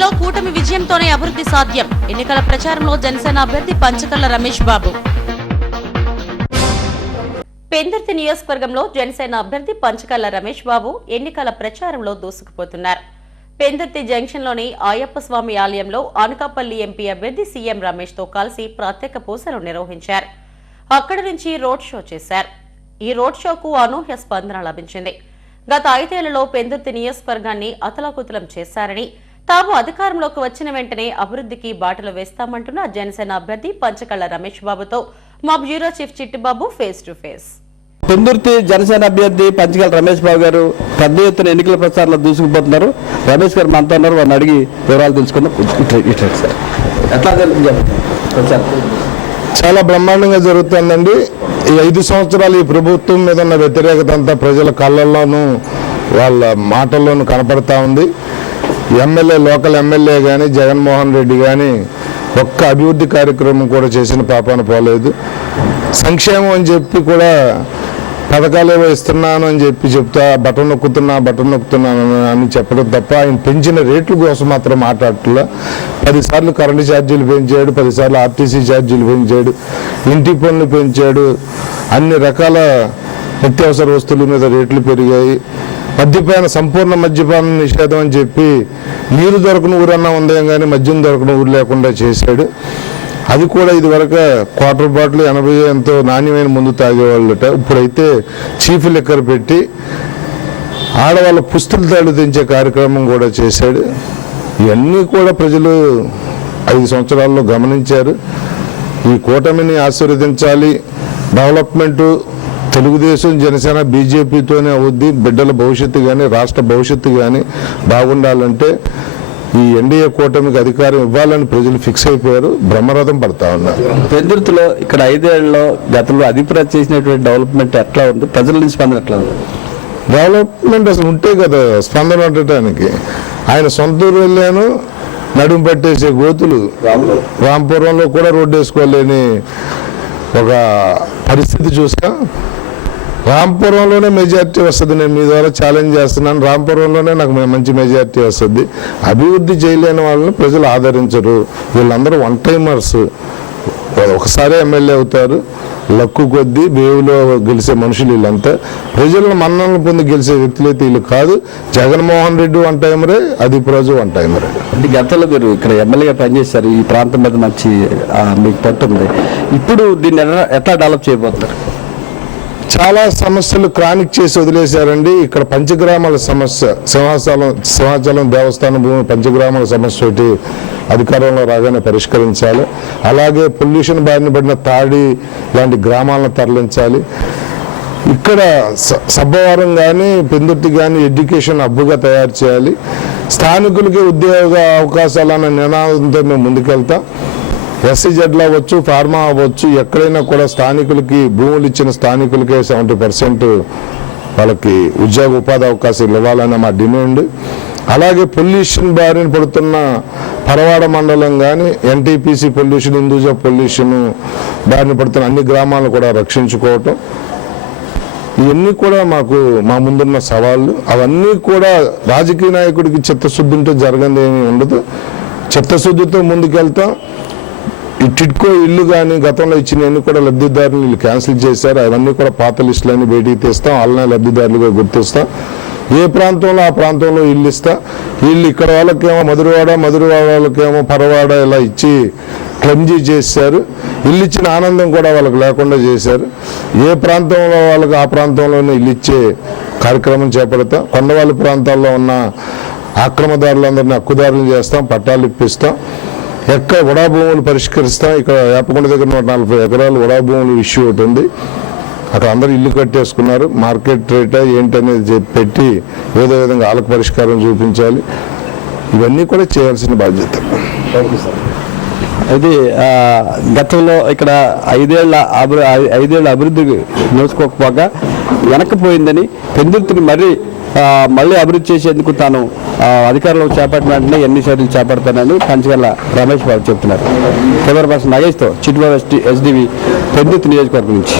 పెందుర్తిలో కూటమి విజయంతోనే అభివృద్ధి సాధ్యం. ఎన్నికల ప్రచారంలో జనసేన అభ్యర్థి పంచకల్ల రమేష్ బాబు. పెందర్తి నియోజకవర్గంలో జనసేన అభ్యర్థి పంచకల్ల రమేష్ బాబు ఎన్నికల ప్రచారంలో దూసుకుపోతున్నారు. పెందర్తి జంక్షన్లోని ఆయప్ప స్వామి ఆలయంలో అనకాపల్లి ఎంపీ అభ్యర్థి సీఎం రమేష్తో కలిసి ప్రత్యేక పూజలు నిర్వహించారు. అక్కడి నుంచి రోడ్ షో చేశారు. ఈ రోడ్ షోకు అనూహ్య స్పందన లభించింది. గత ఐదేళ్ళలో పెందుర్తి నియోజకవర్గాన్ని అతలాకుతలం చేశారని తాము అధికారంలోకి వచ్చిన వెంటనే అభివృద్ధికి బాటలు వేస్తామంటున్న జనసేన అభ్యర్థి పంచకళ్ళ రమేష్ బాబుతో మా bureau chief Chittibabu face to face. Pendurthi Janasena అభ్యర్థి పంచగల రమేష్ బాబు గారు పెద్ద ఎత్తున ఎన్నికల ప్రచారంలో దూసుకుపోతున్నారు. రమేష్ గారు మనతో ఉన్నారు. వారిని అడిగి వివరాలు తెలుసుకుందాం. సార్ ఎట్లా చాలా బ్రహ్మాండంగా జరుగుతుందండి. ఈ ఐదు సంవత్సరాలు ఈ ప్రభుత్వం మీద ఉన్న వ్యతిరేకత అంతా ప్రజల కళ్ళల్లోనూ వాళ్ళ మాటల్లోనూ కనపడతా ఉంది. ఎమ్మెల్యే లోకల్ ఎమ్మెల్యే కానీ జగన్మోహన్ రెడ్డి కానీ ఒక్క అభివృద్ధి కార్యక్రమం కూడా చేసిన పాపాన పోలేదు. సంక్షేమం అని చెప్పి కూడా పథకాలు ఏవో ఇస్తున్నాను అని చెప్పి చెప్తా బటన్ నొక్కుతున్నా బటన్ నొక్కుతున్నాను అని చెప్పడం తప్ప ఆయన పెంచిన రేట్ల కోసం మాత్రం మాట్లాడట్లా. పదిసార్లు కరెంటు ఛార్జీలు పెంచాడు పదిసార్లు ఆర్టీసీ ఛార్జీలు పెంచాడు ఇంటి పనులు పెంచాడు. అన్ని రకాల నిత్యావసర వస్తువుల మీద రేట్లు పెరిగాయి. మద్యపాన సంపూర్ణ మద్యపాన నిషేధం అని చెప్పి నీరు దొరకని ఊరన్నా ఉందేం కానీ మద్యం దొరకని ఊరు లేకుండా చేశాడు. అది కూడా ఇది వరకు క్వార్టర్ బాటిల్ ఎనభై ఎంతో నాణ్యమైన ముందు తాగేవాళ్ళట. ఇప్పుడైతే చీఫ్ లిక్కర్ పెట్టి ఆడవాళ్ళ పుస్తులు తాడు తెంచే కార్యక్రమం కూడా చేశాడు. ఇవన్నీ కూడా ప్రజలు ఐదు సంవత్సరాల్లో గమనించారు. ఈ కూటమిని ఆశీర్వదించాలి. డెవలప్మెంటు తెలుగుదేశం జనసేన బీజేపీతోనే అవుద్ది బిడ్డల భవిష్యత్తు కానీ రాష్ట్ర భవిష్యత్తు కానీ బాగుండాలంటే ఈ ఎన్డీఏ కూటమికి అధికారం ఇవ్వాలని ప్రజలు ఫిక్స్ అయిపోయారు బ్రహ్మరథం పడతా ఉన్నారు. పెందుర్తిలో ఇక్కడ ఐదేళ్ళలో గతంలో అభిప్రాయం చేసినటువంటి డెవలప్మెంట్ ఎట్లా ఉంది? ప్రజల నుంచి స్పందన ఎట్లా ఉంది? డెవలప్మెంట్ అసలు ఉంటే కదా స్పందన ఉండటానికి. ఆయన సొంత ఊరు వెళ్ళాను నడుము పట్టేసే గోతులు రాంపురంలో కూడా రోడ్డు వేసుకోలేని ఒక పరిస్థితి చూసా రాంపురంలోనే మెజారిటీ వస్తుంది. నేను మీ ద్వారా ఛాలెంజ్ చేస్తున్నాను. రాంపురంలోనే నాకు మంచి మెజారిటీ వస్తుంది. అభివృద్ధి చేయలేని వాళ్ళని ప్రజలు ఆదరించరు. వీళ్ళందరూ వన్ టైమర్స్ ఒకసారి ఎమ్మెల్యే అవుతారు. లక్కు కొద్దీ వేవులో గెలిచే మనుషులు వీళ్ళంతా. ప్రజలను మన్నలను పొంది గెలిచే వ్యక్తులు వీళ్ళు కాదు. జగన్మోహన్ రెడ్డి వన్ టైమరే అది ప్రజు వన్ టైమరే అంటే గతంలో మీరు ఇక్కడ ఎమ్మెల్యేగా పనిచేశారు. ఈ ప్రాంతం మీద మంచి మీకు పట్టుంది ఇప్పుడు దీన్ని ఎట్లా డెవలప్ చేయబోతున్నారు? చాలా సమస్యలు క్రానిక్ చేసి వదిలేశారండి. ఇక్కడ పంచగ్రామాల సమస్య సింహాచలం సింహాచలం దేవస్థానం భూమి పంచగ్రామాల సమస్య ఒకటి అధికారంలో రాగానే పరిష్కరించాలి. అలాగే పొల్యూషన్ బారిన పడిన తాడి లాంటి గ్రామాలను తరలించాలి. ఇక్కడ స- సబ్బవరం కానీ పెందుర్తి కానీ ఎడ్యుకేషన్ అబ్బుగా తయారు చేయాలి. స్థానికులకి ఉద్యోగ అవకాశాలన్న నినాదంతో మేము ముందుకెళ్తాం. ఎస్సీజెడ్లు అవ్వచ్చు ఫార్మా అవ్వచ్చు ఎక్కడైనా కూడా స్థానికులకి భూములు ఇచ్చిన స్థానికులకే సెవెంటీ పర్సెంట్ వాళ్ళకి ఉద్యోగ ఉపాధి అవకాశాలు ఇవ్వాలన్న మా డిమాండ్ అలాగే పొల్యూషన్ బారిన పడుతున్న పరవాడ మండలం కానీ ఎన్టీపీసీ పొల్యూషన్ హిందూజా పొల్యూషన్ బారిన పడుతున్న అన్ని గ్రామాలను కూడా రక్షించుకోవటం. ఇవన్నీ కూడా మాకు మా ముందున్న సవాళ్ళు. అవన్నీ కూడా రాజకీయ నాయకుడికి చిత్తశుద్ధి ఉంటే జరగదు ఏమీ ఉండదు చిత్తశుద్ధితో ముందుకెళ్తాం. ఈ టిట్కో ఇల్లు కానీ గతంలో ఇచ్చినవన్నీ కూడా లబ్ధిదారులు వీళ్ళు క్యాన్సిల్ చేశారు. అవన్నీ కూడా పాత లిస్టులన్నీ బయటికి తీస్తాం. వాళ్ళనే లబ్ధిదారులుగా గుర్తిస్తాం. ఏ ప్రాంతంలో ఆ ప్రాంతంలో ఇల్లు ఇస్తా. వీళ్ళు ఇక్కడ వాళ్ళకేమో మధురవాడ మధురవాడ వాళ్ళకేమో పరవాడ ఇలా ఇచ్చి క్లమ్జీ చేశారు. ఇల్లు ఇచ్చిన ఆనందం కూడా వాళ్ళకి లేకుండా చేశారు. ఏ ప్రాంతంలో వాళ్ళకి ఆ ప్రాంతంలోనే ఇల్లు ఇచ్చే కార్యక్రమం చేపడతాం. కొండవాళ్ళ ప్రాంతాల్లో ఉన్న ఆక్రమదారులందరినీ హక్కుదారులు చేస్తాం. పట్టాలు ఇప్పిస్తాం. ఎక్కడ ఉడా భూములు పరిష్కరిస్తాం? ఇక్కడ వేపకొండ దగ్గర నూట నలభై ఎకరాలు ఉడా భూములు ఇష్యూ ఒకటి ఉంది. అక్కడ అందరూ ఇల్లు కట్టేసుకున్నారు. మార్కెట్ రేటా ఏంటనేది చెప్పి పెట్టి ఏదో విధంగా వాళ్ళకి పరిష్కారం చూపించాలి. ఇవన్నీ కూడా చేయాల్సిన బాధ్యత. అయితే గతంలో ఇక్కడ ఐదేళ్ళ అభి ఐదేళ్ళ అభివృద్ధి నోచుకోకపోక వెనక్కిపోయిందని పెందుర్తిని మరీ మళ్ళీ అభివృద్ధి చేసేందుకు తాను అధికారులు చేపట్టిన వెంటనే ఎన్ని చర్యలు చేపడతానని పంచగల్ల రమేష్ బాబు చెప్తున్నారు. కెమెరా పర్సన్ నగేష్తో చిట్బాబు ఎస్డి ఎస్డివి పెందుర్తి నియోజకవర్గం నుంచి.